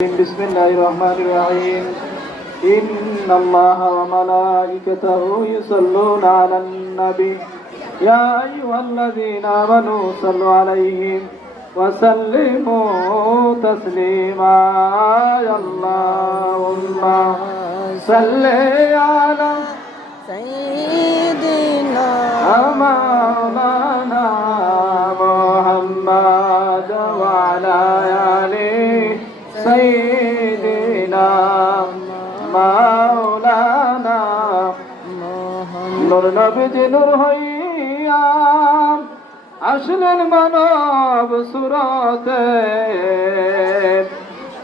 بسم الله الرحمن الرحيم إن الله وملائكته يصلون على النبي يا أيها الذين آمنوا صلوا عليه وسلموا تسليما يا اللهم صل على سيدنا مولانا محمد وعلى آله سيدنا مولانا নূর নবীজি নূর হইয়া আসলেন মানব সুরতে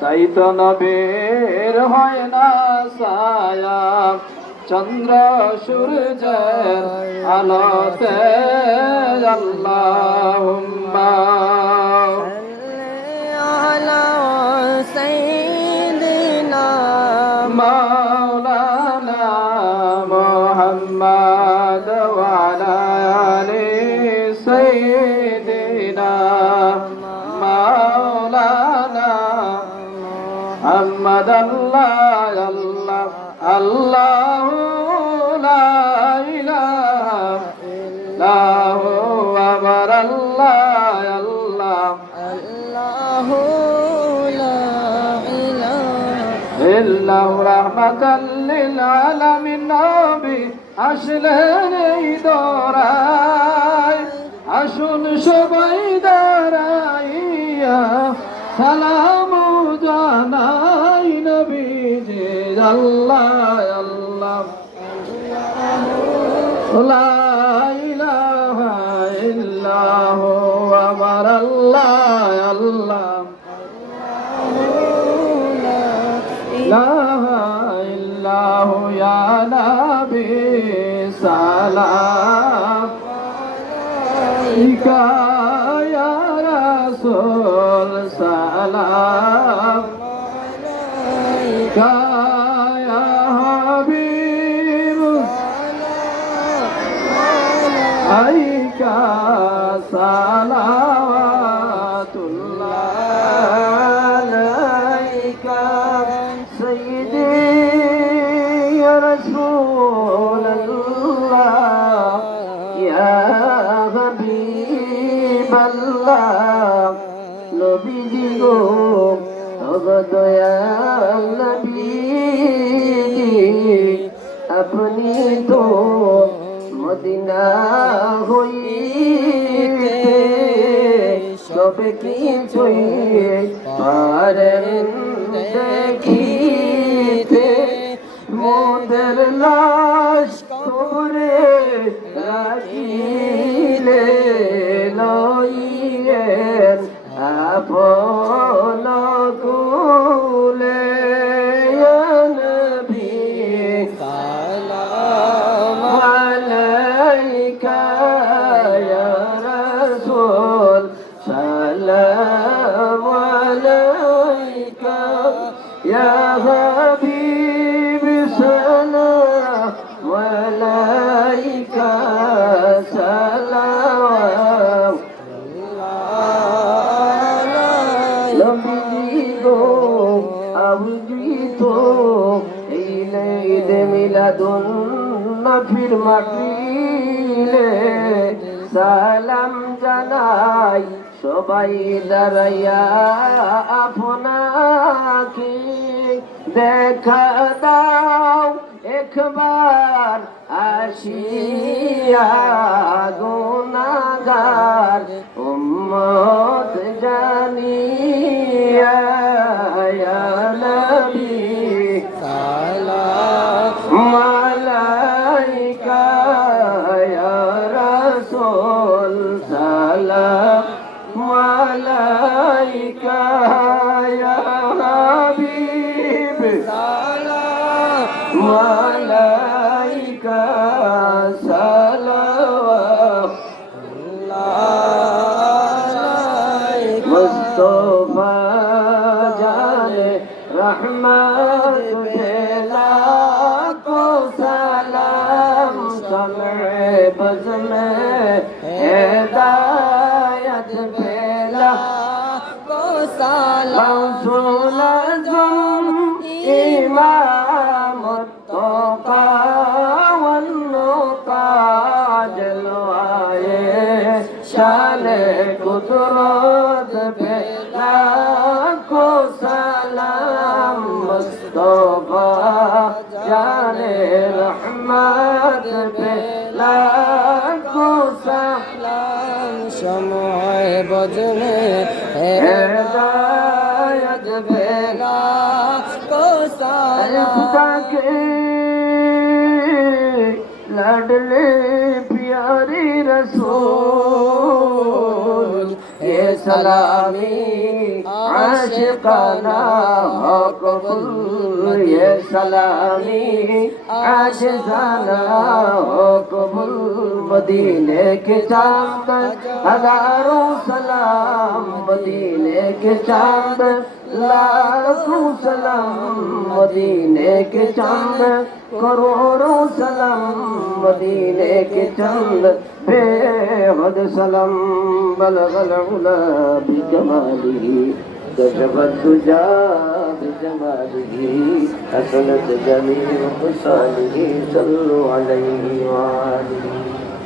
তাই তো নবীর হয় না ছায়া চন্দ্র সূর্যের আলোতে আল্লাহুম্মা مولانا محمد وعلى آل سيدنا مولانا محمد الله الله الله لا إله إلا هو أمر الله الله الله إلا رحمة للعالمين নবী আসলেন এই দরায় আসুন সবাই দাঁড়াইয়া সালাম জানাই নবীজি আল্লাহ আল্লাহ লা ইলাহা ইল্লাহু আমার আল্লাহ আল্লাহ لا إله يا نبي سلام عليك يا رسول سلام عليك يا حبيب عليك صلوات الله عليك سيدي يا رسول الله يا حبيب الله نبي গো দয়াল নবী আপনি তো মদিনা হইতে সবে কিছুই পারেন দেখিতে মোদের লাশ করে রাখিলে লইয়েন আপন কুলে নবী সালাম আলাইকা ইয়া রাসূল সালাম আলাইকা ইয়া হাবিব সালাম আলাইকা সালাম নবী গো আবৃত ঈদ মিলাদুন নবীর মাহফিলে সালাম জানাই সবাই দাঁড়াইয়া আপনাকে দেখা দাও একবার আসিয়া গুনাহগার উম্মত জানিয়া ইয়া নবী সালাম আলাইকা ইয়া রাসূল সালাম আলাইকা ইয়া হাবিব সালাম আলাইকা সালাওয়াতুল্লাহ মুস্তাফা জানে রহমত বেলা को सलाम समय बज में हिदायत बेला को सलाम रहमत पे लाखों सलाम সময় বজনে हिदायत पे লাখো खुदा সালাম के लाडले प्यारे रसूल ये सलामी आशिकाना हो कबूल ये सलामी आशिकाना हो कबूल मदीने के चांद हजारों सलाम मदीने के चांद लाखों सलाम मदीने के चांद करोड़ों सलाम मदीने के चांद बेहद सलाम बलगल उला बिजमालिही كشف الدجى بجماله حسنت جميع خصاله صلوا عليه وآله